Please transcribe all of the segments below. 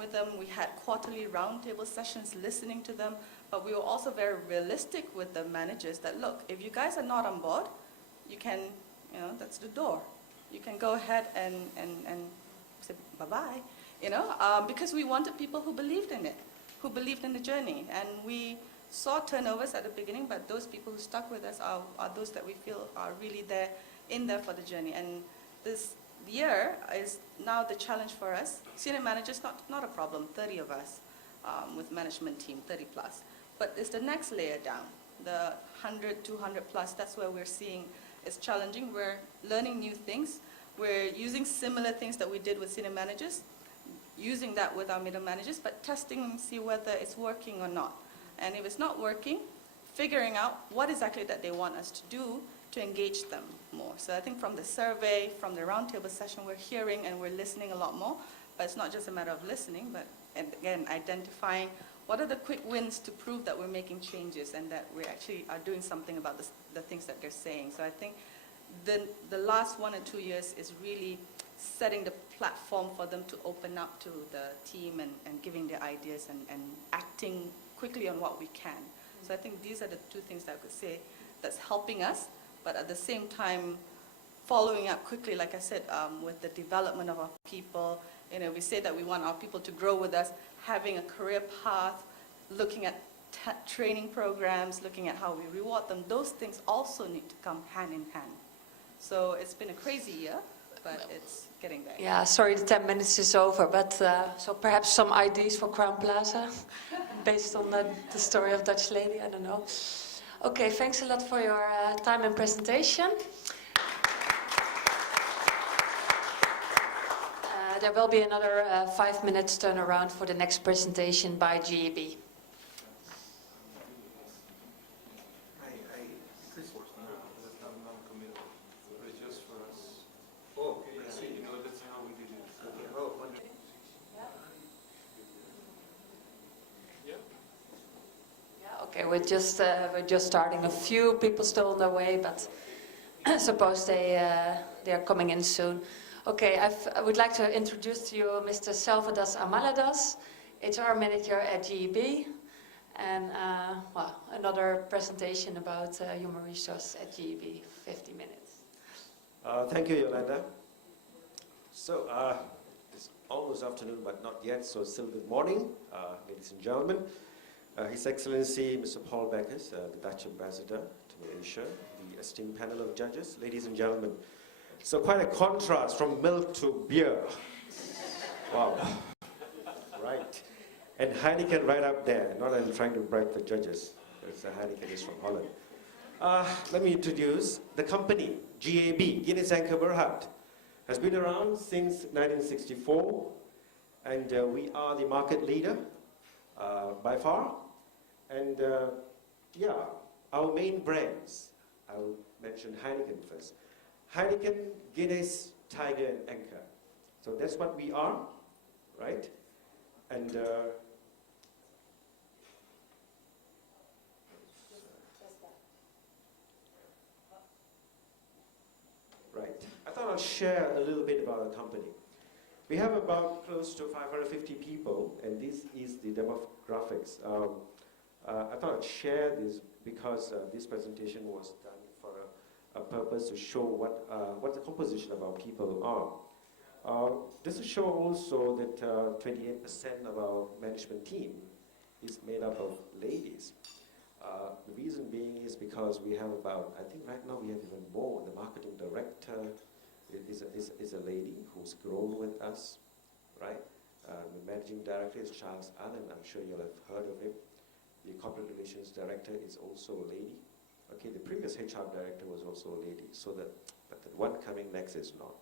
with them. We had quarterly roundtable sessions listening to them, but we were also very realistic with the managers that, look, if you guys are not on board, you can, that's the door. You can go ahead and say bye-bye, because we wanted people who believed in it, who believed in the journey. And we saw turnovers at the beginning, but those people who stuck with us are those that we feel are really in there for the journey. And this year is now the challenge for us. Senior managers, not a problem, 30 of us with management team, 30 plus. But it's the next layer down, the 100, 200 plus, that's where we're seeing it's challenging. We're learning new things. We're using similar things that we did with senior managers, using that with our middle managers, but testing and see whether it's working or not. And if it's not working, figuring out what exactly that they want us to do to engage them more. So I think from the survey, from the roundtable session, we're hearing and we're listening a lot more. But it's not just a matter of listening, but again, identifying what are the quick wins to prove that we're making changes and that we actually are doing something about the things that they're saying. So I think the last 1 or 2 years is really setting the platform for them to open up to the team and giving their ideas and acting quickly on what we can. So I think these are the two things that I could say that's helping us, but at the same time following up quickly, like I said, with the development of our people. We say that we want our people to grow with us, having a career path, looking at training programs, looking at how we reward them. Those things also need to come hand in hand. So it's been a crazy year, but it's getting there. Yeah, sorry, the 10 minutes is over, but so perhaps some ideas for Crown Plaza, based on the story of Dutch Lady, I don't know. Okay, thanks a lot for your time and presentation. There will be another 5 minutes turnaround for the next presentation by GEB. Okay, we're just starting. A few people still on their way, but I suppose they are coming in soon. Okay, I would like to introduce to you Mr. Salvadas Amaladas, HR manager at GEB, and another presentation about human resource at GEB, 50 minutes. Thank you, Yolanda. So it's almost afternoon, but not yet, so still good morning, ladies and gentlemen. His Excellency Mr. Paul Beckers, the Dutch Ambassador to Malaysia, the esteemed panel of judges, ladies and gentlemen. So quite a contrast from milk to beer. Wow. Right. And Heineken right up there. Not that I'm trying to bribe the judges, but it's a Heineken is from Holland. Let me introduce the company, GAB, Guinness Anchor Berhad. Has been around since 1964, and we are the market leader by far. And yeah, our main brands, I'll mention Heineken first. Heineken, Guinness, Tiger, and Anchor. So that's what we are, right? And right. I thought I'll share a little bit about our company. We have about close to 550 people, and this is the demographics. I thought I'd share this because this presentation was done for a purpose to show what the composition of our people are. This will show also that 28% of our management team is made up of ladies. The reason being is because we have about, I think right now we have even more. The marketing director is a lady who's grown with us, right? The managing director is Charles Allen. I'm sure you'll have heard of him. The corporate relations director is also a lady. Okay, the previous HR director was also a lady, so but the one coming next is not.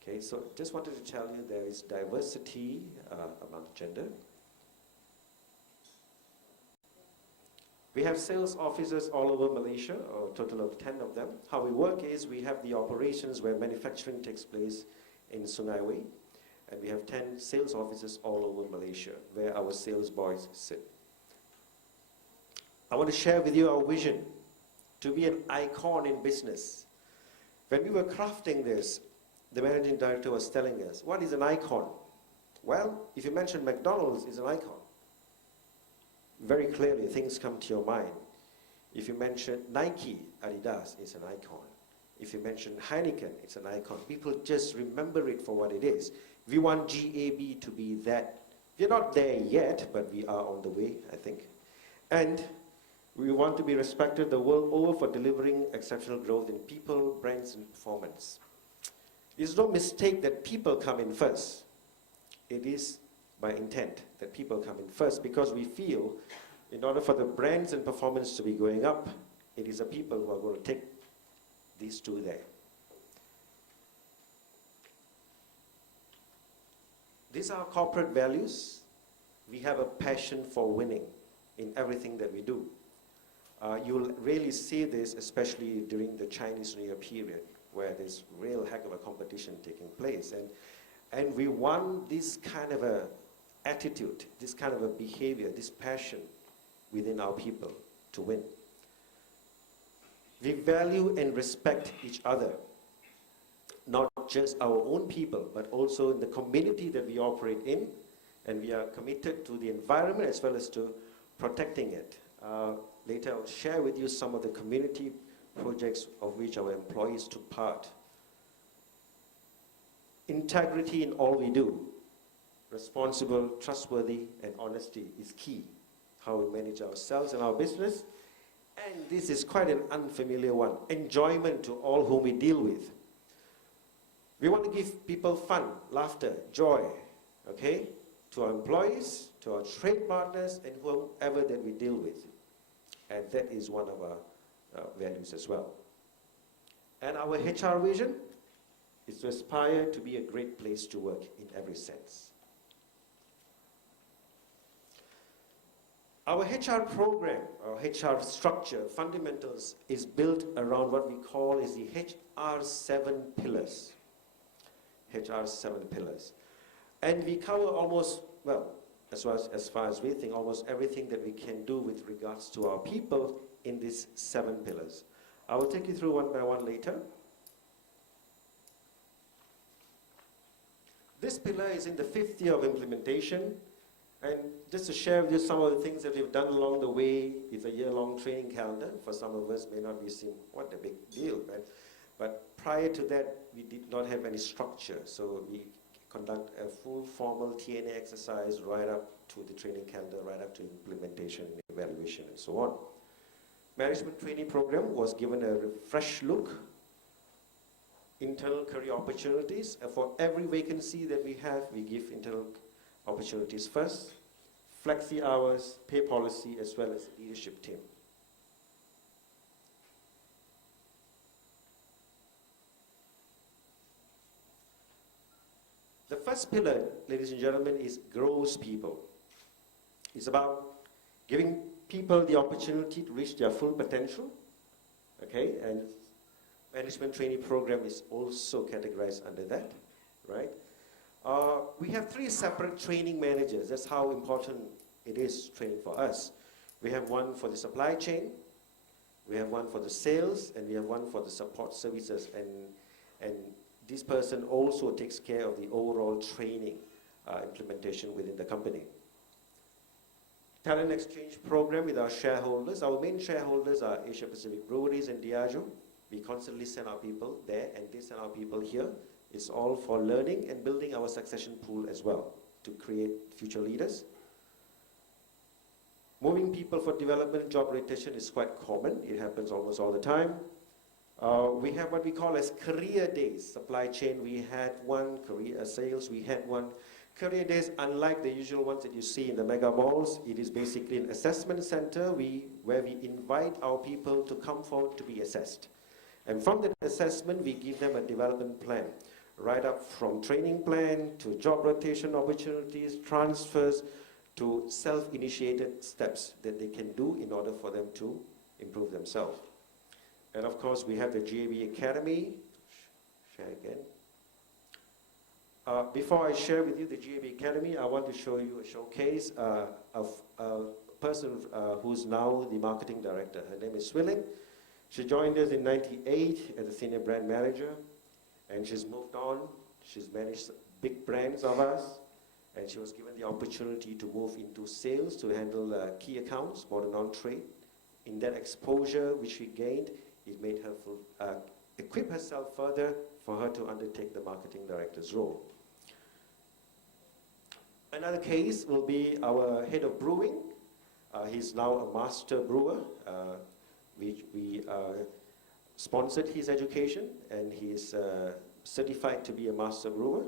Okay, so just wanted to tell you there is diversity among gender. We have sales offices all over Malaysia, a total of 10 of them. How we work is we have the operations where manufacturing takes place in Sungai Way, and we have 10 sales offices all over Malaysia where our sales boys sit. I want to share with you our vision to be an icon in business. When we were crafting this, the managing director was telling us, what is an icon? Well, if you mention McDonald's, it's an icon. Very clearly, things come to your mind. If you mention Nike, Adidas, it's an icon. If you mention Heineken, it's an icon. People just remember it for what it is. We want GAB to be that. We're not there yet, but we are on the way, I think. And we want to be respected the world over for delivering exceptional growth in people, brands, and performance. There's no mistake that people come in first. It is by intent that people come in first, because we feel in order for the brands and performance to be going up, it is the people who are going to take these two there. These are our corporate values. We have a passion for winning in everything that we do. You'll really see this, especially during the Chinese New Year period, where there's real heck of a competition taking place. And we want this kind of a attitude, this kind of a behavior, this passion within our people to win. We value and respect each other, not just our own people, but also in the community that we operate in, and we are committed to the environment as well as to protecting it. Later I'll share with you some of the community projects of which our employees took part. Integrity in all we do, responsible, trustworthy, and honesty is key. How we manage ourselves and our business. And this is quite an unfamiliar one. Enjoyment to all whom we deal with. We want to give people fun, laughter, joy, okay? To our employees, to our trade partners, and whoever that we deal with. And that is one of our values as well. And our HR vision is to aspire to be a great place to work in every sense. Our HR program, our HR structure, fundamentals, is built around what we call is the HR 7 pillars. HR 7 pillars. And we cover almost, well, as far as we think, almost everything that we can do with regards to our people in these 7 pillars. I will take you through one by one later. This pillar is in the 5th year of implementation. And just to share with you some of the things that we've done along the way, it's a year-long training calendar. For some of us may not be seen, what a big deal, right? But prior to that, we did not have any structure. So we conduct a full formal TNA exercise right up to the training calendar, right up to implementation, evaluation, and so on. Management training program was given a fresh look. Internal career opportunities. For every vacancy that we have, we give internal opportunities first. Flexi hours, pay policy, as well as leadership team. The first pillar, ladies and gentlemen, is grows people. It's about giving people the opportunity to reach their full potential, okay? And management training program is also categorized under that, right? We have 3 separate training managers. That's how important it is, training for us. We have one for the supply chain, we have one for the sales, and we have one for the support services. And this person also takes care of the overall training implementation within the company. Talent exchange program with our shareholders. Our main shareholders are Asia Pacific Breweries and Diageo. We constantly send our people there, and they send our people here. It's all for learning and building our succession pool as well to create future leaders. Moving people for development, job rotation is quite common. It happens almost all the time. We have what we call as career days. Supply chain, we had one. Career sales, we had one. Career days, unlike the usual ones that you see in the mega malls, it is basically an assessment center where we invite our people to come forward to be assessed. And from that assessment, we give them a development plan, right up from training plan to job rotation opportunities, transfers, to self-initiated steps that they can do in order for them to improve themselves. And of course, we have the GAB Academy. Share again. Before I share with you the GAB Academy, I want to show you a showcase of a person who's now the marketing director. Her name is Swilling. She joined us in '98 as a senior brand manager, and she's moved on. She's managed big brands of us, and she was given the opportunity to move into sales to handle key accounts, more than on-trade. In that exposure which she gained, it made her equip herself further for her to undertake the marketing director's role. Another case will be our head of brewing. He's now a master brewer. We sponsored his education, and he is certified to be a master brewer.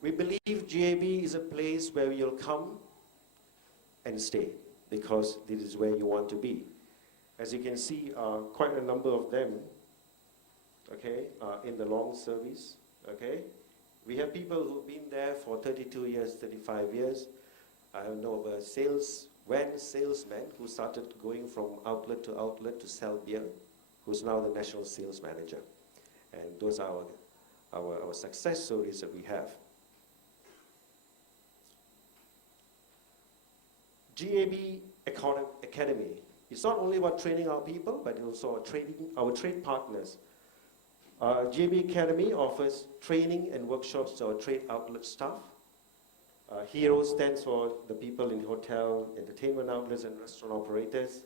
We believe GAB is a place where you'll come and stay, because this is where you want to be. As you can see, quite a number of them, okay, in the long service, okay. We have people who've been there for 32 years, 35 years. I know of a salesman who started going from outlet to sell beer, who's now the national sales manager. And those are our success stories that we have. GAB Academy. It's not only about training our people, but also training our trade partners. GAB Academy offers training and workshops to our trade outlet staff. HERO stands for the people in hotel, entertainment outlets, and restaurant operators.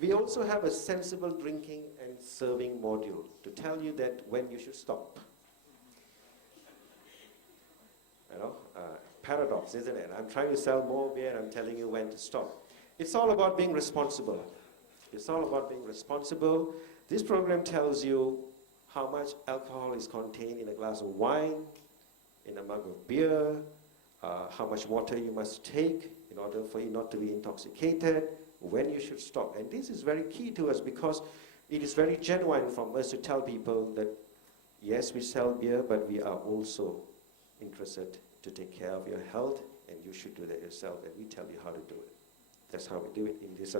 We also have a sensible drinking and serving module to tell you that when you should stop. You know, paradox, isn't it? I'm trying to sell more beer, I'm telling you when to stop. It's all about being responsible. It's all about being responsible. This program tells you how much alcohol is contained in a glass of wine, in a mug of beer, how much water you must take in order for you not to be intoxicated, when you should stop. And this is very key to us, because it is very genuine from us to tell people that, yes, we sell beer, but we are also interested to take care of your health, and you should do that yourself, and we tell you how to do it. That's how we do it in this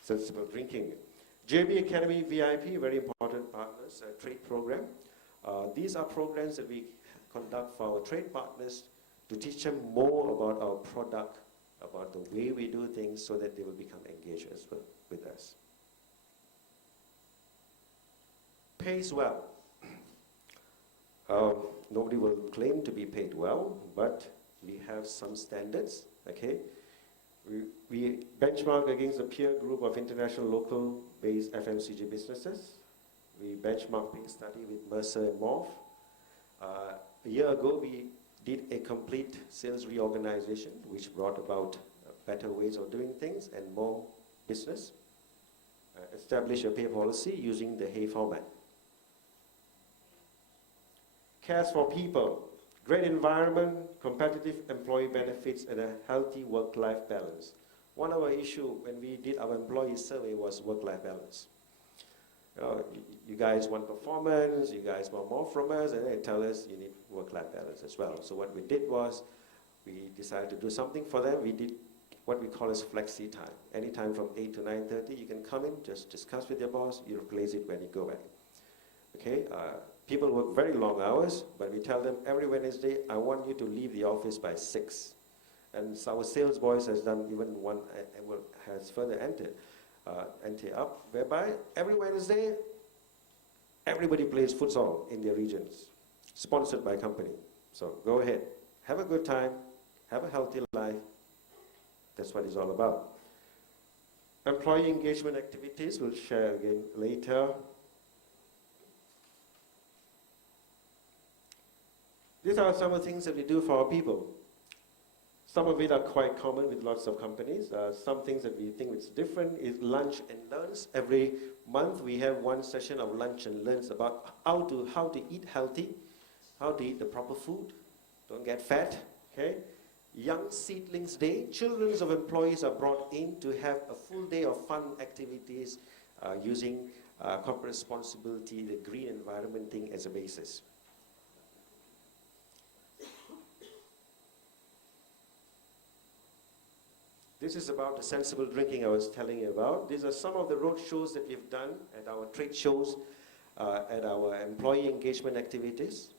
sensible drinking. JB Academy VIP, very important partners, trade program. These are programs that we conduct for our trade partners to teach them more about our product, about the way we do things, so that they will become engaged as well with us. Pays well. Nobody will claim to be paid well, but we have some standards, okay? We benchmark against a peer group of international local-based FMCG businesses. We benchmark pay study with MSA and MOF. A year ago, we did a complete sales reorganization, which brought about better ways of doing things and more business. Establish a pay policy using the HEY format. Cares for people, great environment, competitive employee benefits, and a healthy work-life balance. One of our issues when we did our employee survey was work-life balance. You guys want performance, you guys want more from us, and they tell us you need work-life balance as well. So what we did was, we decided to do something for them. We did what we call as flexi time. Anytime from 8 to 9:30, you can come in, just discuss with your boss, you replace it when you go back. Okay? People work very long hours, but we tell them every Wednesday, I want you to leave the office by 6. And so our sales boys has done even one, has further entered up, whereby every Wednesday, everybody plays futsal in their regions, sponsored by company. So go ahead, have a good time, have a healthy life. That's what it's all about. Employee engagement activities, we'll share again later. These are some of the things that we do for our people. Some of it are quite common with lots of companies. Some things that we think is different is lunch and learns. Every month we have one session of lunch and learns about how to eat healthy, how to eat the proper food, don't get fat, okay? Young Seedlings Day, children of employees are brought in to have a full day of fun activities using corporate responsibility, the green environment thing as a basis. This is about the sensible drinking I was telling you about. These are some of the road shows that we've done at our trade shows, at our employee engagement activities.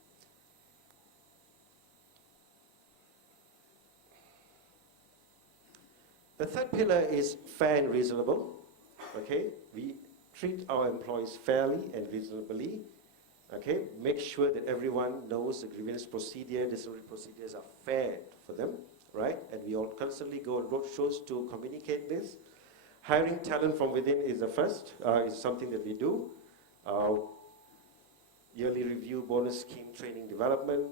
The third pillar is fair and reasonable. Okay, we treat our employees fairly and reasonably. Okay, make sure that everyone knows the grievance procedure, disciplinary procedures are fair for them, right? And we all constantly go on road shows to communicate this. Hiring talent from within is the first, is something that we do. Yearly review, bonus scheme, training, development.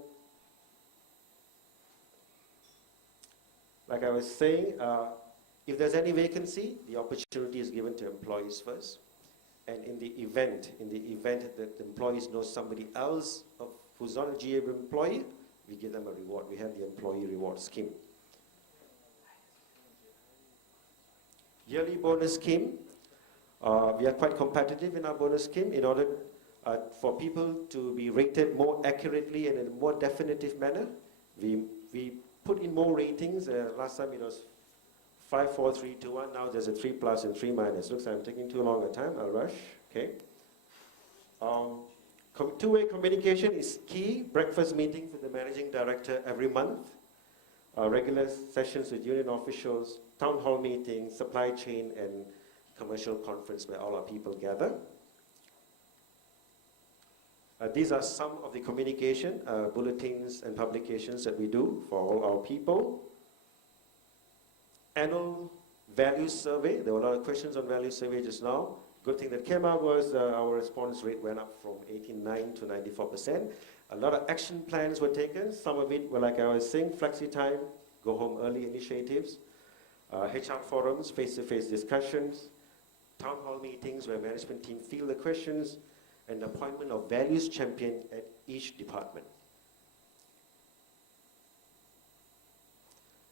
Like I was saying, if there's any vacancy, the opportunity is given to employees first. And in the event that the employees know somebody else who's not a GA employee, we give them a reward. We have the employee reward scheme. Yearly bonus scheme. We are quite competitive in our bonus scheme in order for people to be rated more accurately and in a more definitive manner. We put in more ratings. Last time it was 5, 4, 3, 2, 1. Now there's a 3 plus and 3 minus. Looks like I'm taking too long a time. I'll rush. Okay. Two-way communication is key. Breakfast meetings with the managing director every month. Regular sessions with union officials, town hall meetings, supply chain, and commercial conference where all our people gather. These are some of the communication, bulletins and publications that we do for all our people. Annual values survey. There were a lot of questions on value survey just now. Good thing that came out was our response rate went up from 89 to 94%. A lot of action plans were taken. Some of it were, like I was saying, flexi time, go home early initiatives, HR forums, face-to-face discussions, town hall meetings where management team field the questions, and appointment of values champion at each department.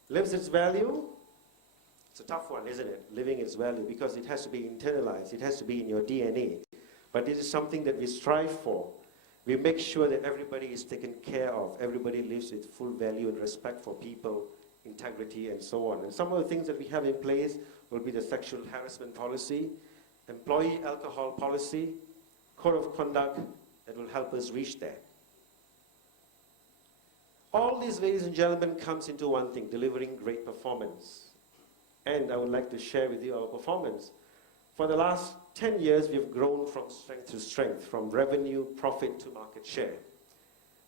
Lives its value. It's a tough one, isn't it? Living its value, because it has to be internalized. It has to be in your DNA. But this is something that we strive for. We make sure that everybody is taken care of. Everybody lives with full value and respect for people, integrity, and so on. And some of the things that we have in place will be the sexual harassment policy, employee alcohol policy, code of conduct that will help us reach there. All this, ladies and gentlemen, comes into one thing: delivering great performance. And I would like to share with you our performance. For the last 10 years, we've grown from strength to strength, from revenue, profit to market share,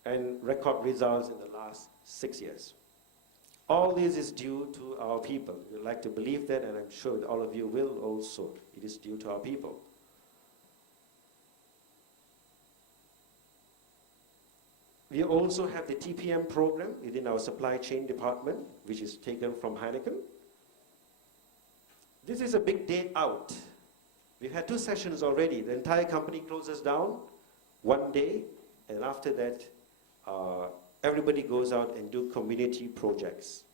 and record results in the last 6 years. All this is due to our people. We'd like to believe that, and I'm sure that all of you will also. It is due to our people. We also have the TPM program within our supply chain department, which is taken from Heineken. This is a big day out. We've had 2 sessions already. The entire company closes down one day, and after that, everybody goes out and do community projects.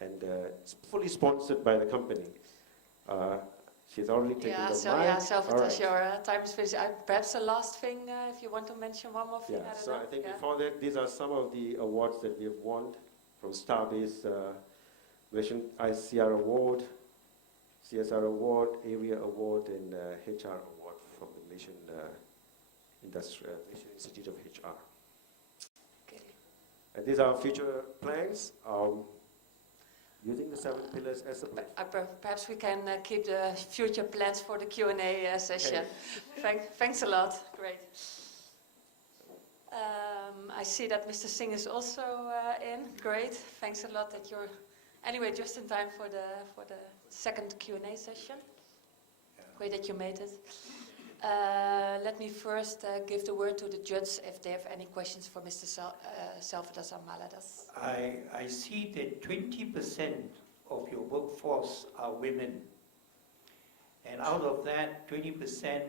And it's fully sponsored by the company. She's already taken the mic. Salvatore, your time is finished. Perhaps the last thing, if you want to mention one more thing. I think before that, these are some of the awards that we have won from Starbase, Malaysian ICR Award, CSR Award, Area Award, and HR Award from the Malaysian Malaysian Institute of HR. Okay. And these are future plans. Using the 7 pillars as a plan. Perhaps we can keep the future plans for the Q&A session. Thanks a lot. Great. I see that Mr. Singh is also in. Great. Thanks a lot that you're anyway just in time for the second Q&A session. Great that you made it. Let me first give the word to the judge if they have any questions for Mr. Salvatore Maladas. I see that 20% of your workforce are women. And out of that 20%,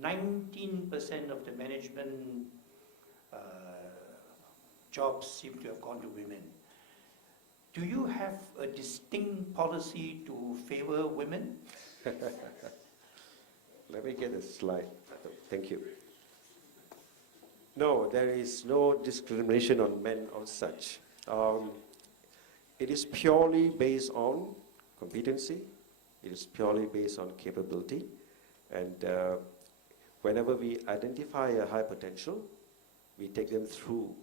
19% of the management jobs seem to have gone to women. Do you have a distinct policy to favor women? Let me get a slide. Thank you. No, there is no discrimination on men or such. It is purely based on competency. It is purely based on capability. And whenever we identify a high potential, we take them through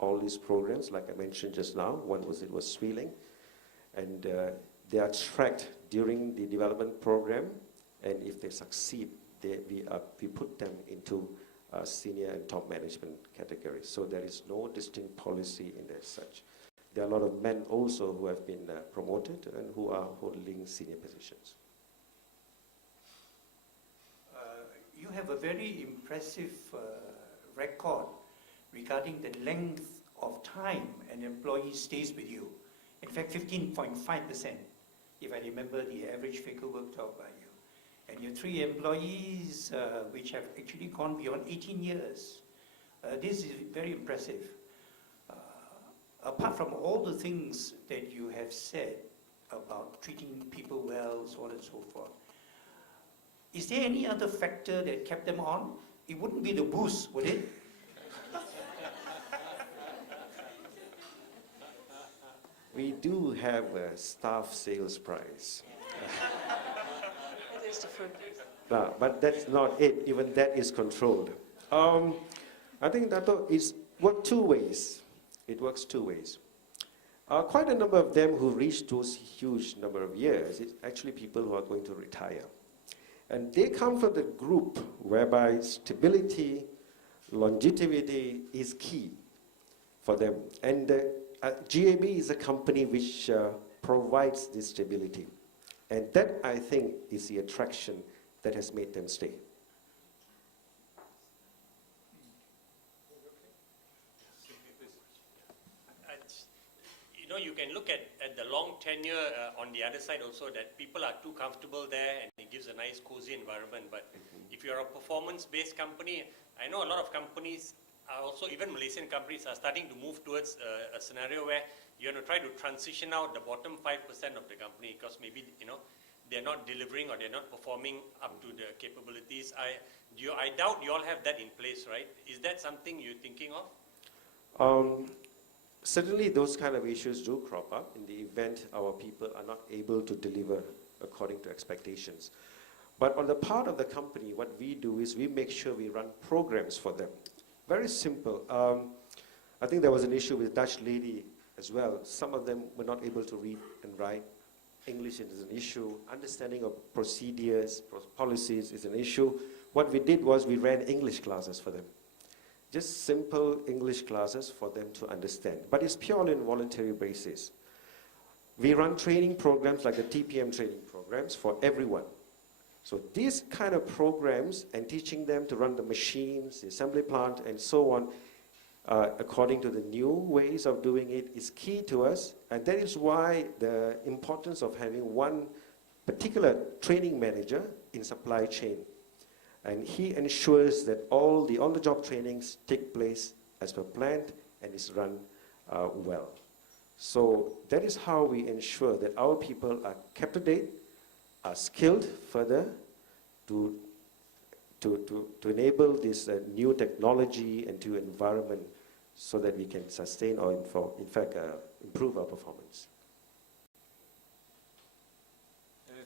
all these programs, like I mentioned just now. One was Sweeling. And they are tracked during the development program. And if they succeed, we put them into senior and top management categories. So there is no distinct policy in as such. There are a lot of men also who have been promoted and who are holding senior positions. You have a very impressive record regarding the length of time an employee stays with you. In fact, 15.5%, if I remember the average figure worked out by you. And your 3 employees, which have actually gone beyond 18 years. This is very impressive. Apart from all the things that you have said about treating people well, so on and so forth, is there any other factor that kept them on? It wouldn't be the boost, would it? We do have a staff sales price. It is the fruit. No, but that's not it. Even that is controlled. I think that works 2 ways. It works 2 ways. Quite a number of them who reach those huge number of years, it's actually people who are going to retire. And they come from the group whereby stability, longevity is key for them. And GAB is a company which provides this stability. And that, I think, is the attraction that has made them stay. You can look at the long tenure on the other side also, that people are too comfortable there and it gives a nice cozy environment. But if you're a performance-based company, I know a lot of companies are also, even Malaysian companies are starting to move towards a scenario where you're going to try to transition out the bottom 5% of the company because maybe, they're not delivering or they're not performing up to the capabilities. I doubt you all have that in place, right? Is that something you're thinking of? Certainly those kind of issues do crop up in the event our people are not able to deliver according to expectations. But on the part of the company, what we do is we make sure we run programs for them. Very simple. I think there was an issue with Dutch lady as well. Some of them were not able to read and write. English is an issue. Understanding of procedures, policies is an issue. What we did was we ran English classes for them. Just simple English classes for them to understand. But it's purely on a voluntary basis. We run training programs like the TPM training programs for everyone. So these kind of programs and teaching them to run the machines, the assembly plant, and so on, according to the new ways of doing it, is key to us. And that is why the importance of having one particular training manager in supply chain. And he ensures that all the on-the-job trainings take place as per planned and is run well. So that is how we ensure that our people are kept to date, are skilled further to enable this new technology and to environment so that we can sustain or in fact improve our performance.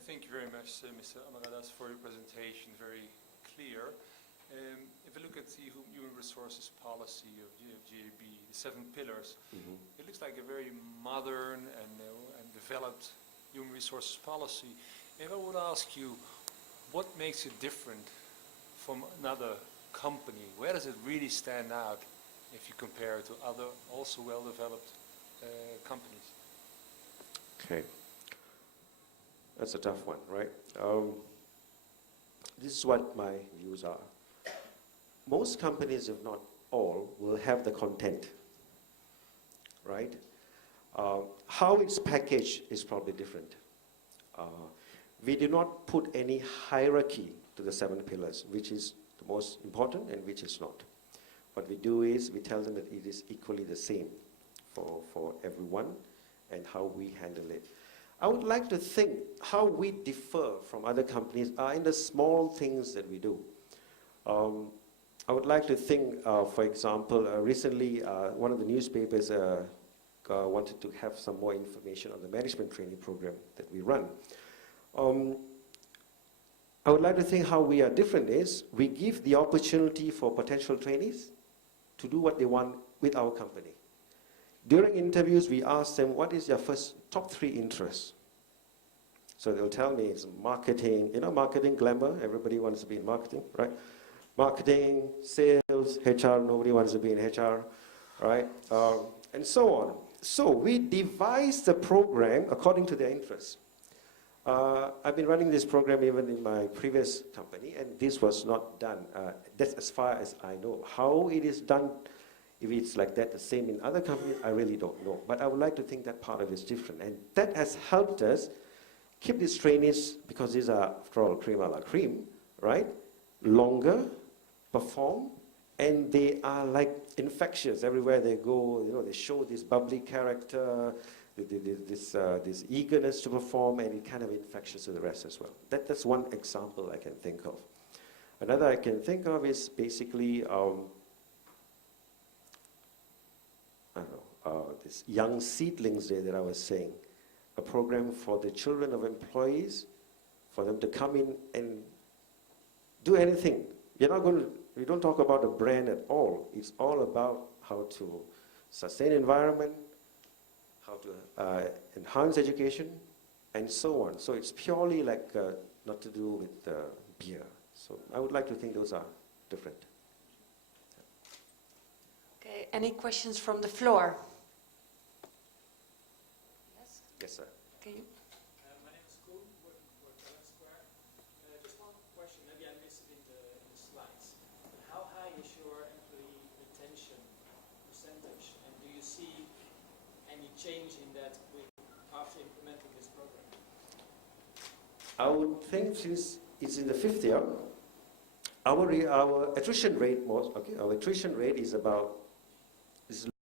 Thank you very much, Mr. Amaradas, for your presentation. Very clear. If we look at the human resources policy of GAB, the 7 pillars, it looks like a very modern and developed human resources policy. If I would ask you, what makes it different from another company? Where does it really stand out if you compare it to other also well-developed companies? Okay. That's a tough one, right? This is what my views are. Most companies, if not all, will have the content, right? How it's packaged is probably different. We do not put any hierarchy to the 7 pillars, which is the most important and which is not. What we do is we tell them that it is equally the same for everyone and how we handle it. I would like to think how we differ from other companies are in the small things that we do. I would like to think, for example, recently one of the newspapers wanted to have some more information on the management training program that we run. I would like to think how we are different is we give the opportunity for potential trainees to do what they want with our company. During interviews, we ask them, what is your first top 3 interests? So they'll tell me it's marketing, marketing glamour, everybody wants to be in marketing, right? marketing, sales, HR, nobody wants to be in HR, right? And so on. So we devised the program according to their interests. I've been running this program even in my previous company, and this was not done. That's as far as I know. How it is done, if it's like that, the same in other companies, I really don't know. But I would like to think that part of it is different. And that has helped us keep these trainees, because these are, after all, cream a la cream, right? Longer, perform, and they are like infectious. Everywhere they go, you know, they show this bubbly character, this eagerness to perform, and it kind of infectious to the rest as well. That's one example I can think of. Another I can think of is basically, I don't know, this Young Seedlings Day that I was saying, a program for the children of employees, for them to come in and do anything. We don't talk about a brand at all. It's all about how to sustain environment, how to enhance education, and so on. So it's purely like not to do with beer. So I would like to think those are different. Okay, any questions from the floor? Yes, Yes, sir. can you? My name is Koen, working for Talent Square. Just one question, maybe I missed it in the slides. But how high is your employee retention percentage? And do you see any change in that after implementing this program? I would think since it's in the fifth year, our attrition rate our attrition rate is about